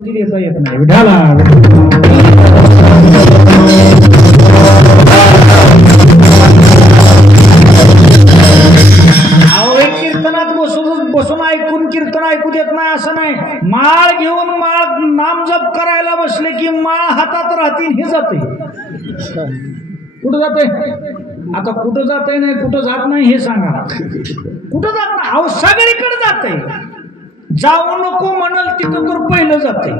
देता येत नाही विठाला कीर्तनात बसून ऐकून कीर्तन ऐकू देत नाही असं नाही. माळ घेऊन माळ नाम जप करायला बसले की माळ हातात राहतील हे जाते. कुठं जाते आता कुठं जाते नाही कुठं जात नाही हे सांगा. कुठं जात नाही अहो सगळीकडे जाते. जाऊ नको म्हणाल तिथं तर पहिलं जाते.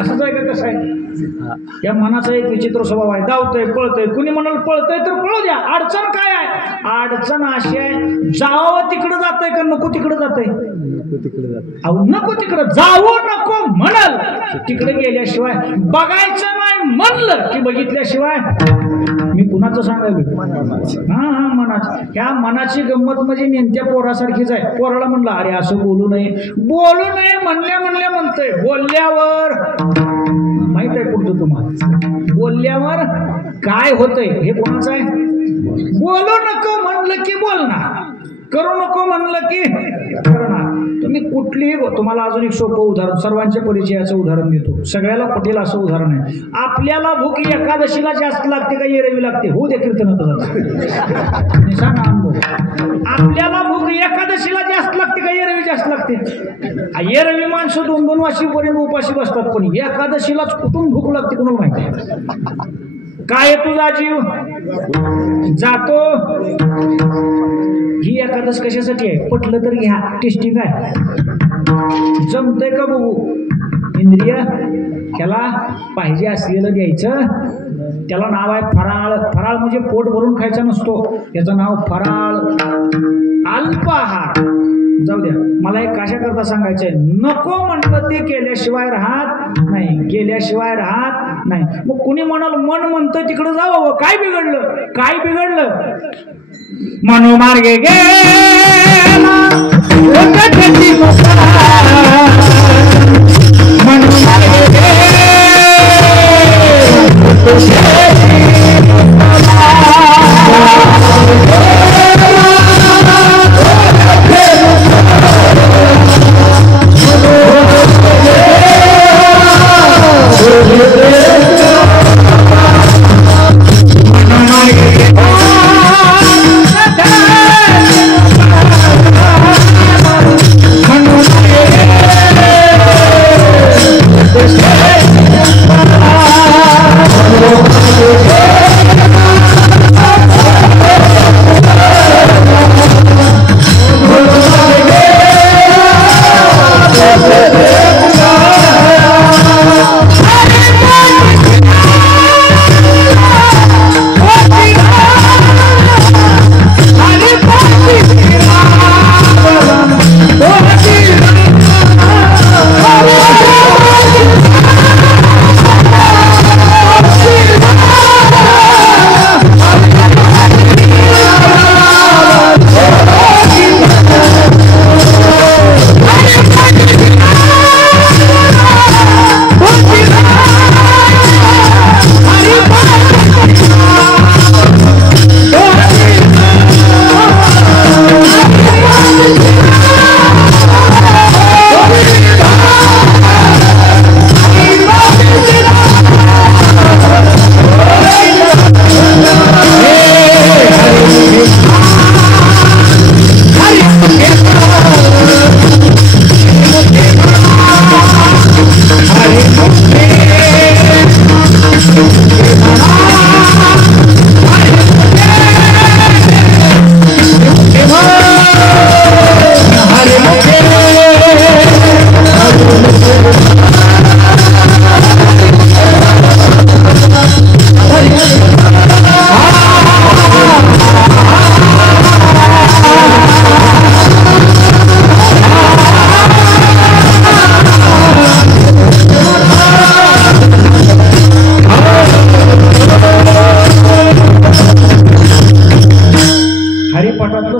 असंच आहे का कसं आहे. या मनाचा एक विचित्र स्वभाव आहे. धावतंय पळतंय कुणी म्हणाल पळतंय तर पळू द्या. अडचण काय आहे अडचण अशी आहे जावं तिकडं जातंय का नको तिकडं जातंय. अहो नको तिकडं जाऊ नको म्हणाल तिकडे गेल्याशिवाय बघायचं नाही म्हणलं की बघितल्याशिवाय मी कुणाचं सांगायला हा मनाच ह्या मनाची गंमत म्हणजे नेमक्या पोरासारखीच आहे. पोराला म्हणलं अरे असं बोलू नये म्हणल्या म्हणतंय बोलल्यावर माहित आहे पुढचं तुम्हाला बोलल्यावर काय होतंय हे कोणाचं आहे. बोलू नको म्हणलं की बोलणार करू नको म्हणलं की करणार. तुम्ही कुठलीही तुम्हाला अजून एक सोपं उदाहरण सर्वांच्या परिचयाचं उदाहरण देतो. सगळ्याला पटेल असं उदाहरण आहे. आपल्याला भूक एकादशीला जास्त लागते का येरवी लागते होऊ दे कीर्तनात सांगा अनुभव. आपल्याला भूक एकादशीला जास्त लागते का येरवी जास्त लागते. येरवी माणसं 2-2 वाशीपर्यंत उपाशी बसतात पण एकादशीलाच कुठून भूक लागते कोणाला माहिती. काय तुझा जीव जातो. ही एकादश कशासाठी आहे पटलं तर घ्या टेस्टिंग आहे. जमतंय का बघू. इंद्रिय त्याला पाहिजे असलेलं द्यायचं. त्याला नाव आहे फराळ. फराळ म्हणजे पोट भरून खायचा नसतो त्याचं नाव फराळ. अल्पाहार जाऊ द्या. मला एक कशा करता सांगायचंय नको म्हणलं ते केल्याशिवाय राहत नाही केल्याशिवाय राहत नाही. मग कुणी म्हणाल मन म्हणतं तिकडं जावं काय बिघडलं काय बिघडलं. मनोमार्गे गेला मनोमार्गे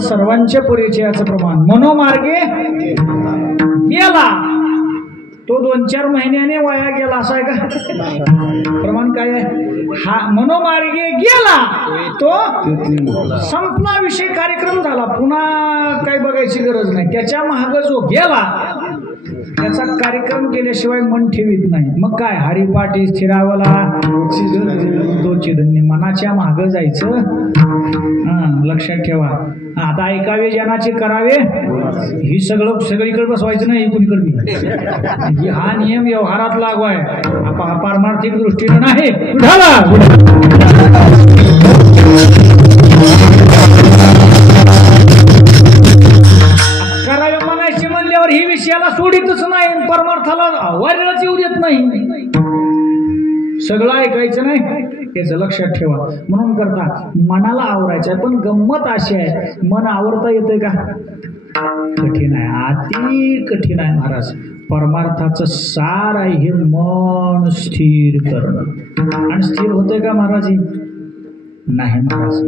सर्वांच्या परिचयाचं प्रमाण मनोमार्गे गेला तो 2-4 महिन्याने वाया गेला असं आहे का प्रमाण काय आहे. हा मनोमार्गे गेला तो संपला विषय कार्यक्रम झाला पुन्हा काही बघायची गरज नाही. त्याच्या मागे जो गेला त्याचा कार्यक्रम केल्याशिवाय मन ठेवीत नाही. मग काय हरिपाठी स्थिरावला दोची धन्य मनाच्या माग जायचं. लक्षात ठेवा. आता ऐकावे जनाचे करावे ही सगळीकडे बसवायचं नाही कुणीकडे. हा नियम व्यवहारात लागू आहे, पारमार्थिक दृष्टीनं नाही. करावे म्हणायचे म्हणल्यावर ही विषयाला सोडीतच नाही, परमार्थाला वाऱ्यालाच येऊ देत नाही. सगळं ऐकायचं नाही, त्याचं लक्षात ठेवा. म्हणून करता मनाला आवरायचं आहे. पण गंमत अशी आहे, मन आवरता येतंय का? कठीण आहे, अति कठीण आहे महाराज. परमार्थाचं सार आहे हे मन स्थिर करणं. आणि स्थिर होतंय का महाराज? नाही महाराज.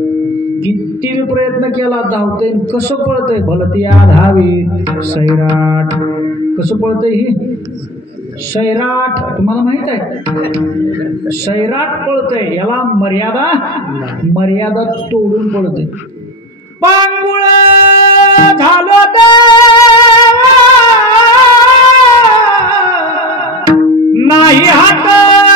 किती प्रयत्न केला धावतंय, कसं पळतंय? भलत्या धावी सैराट. कसं पळतंय? ही सैराट तुम्हाला माहित आहे, सैराट पळतंय. याला मर्यादा तोडून पळतंय. पांगुळ झालं नाही हात पाय,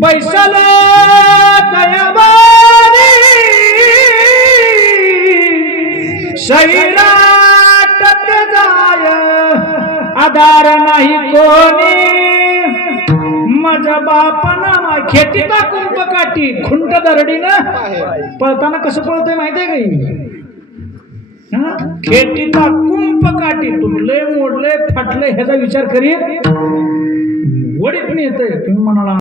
बैसल दयावारी सैराट आधार नाही कोणी. मज बापना खेटीचा कुंप काठी खुंट दरडीनं पळताना कसं पळतंय माहितीये का? खेटीचा कुंप काठी तुटले मोडले फाटले ह्याचा विचार करीत वडीत नेतंय. तुम्ही म्हणाला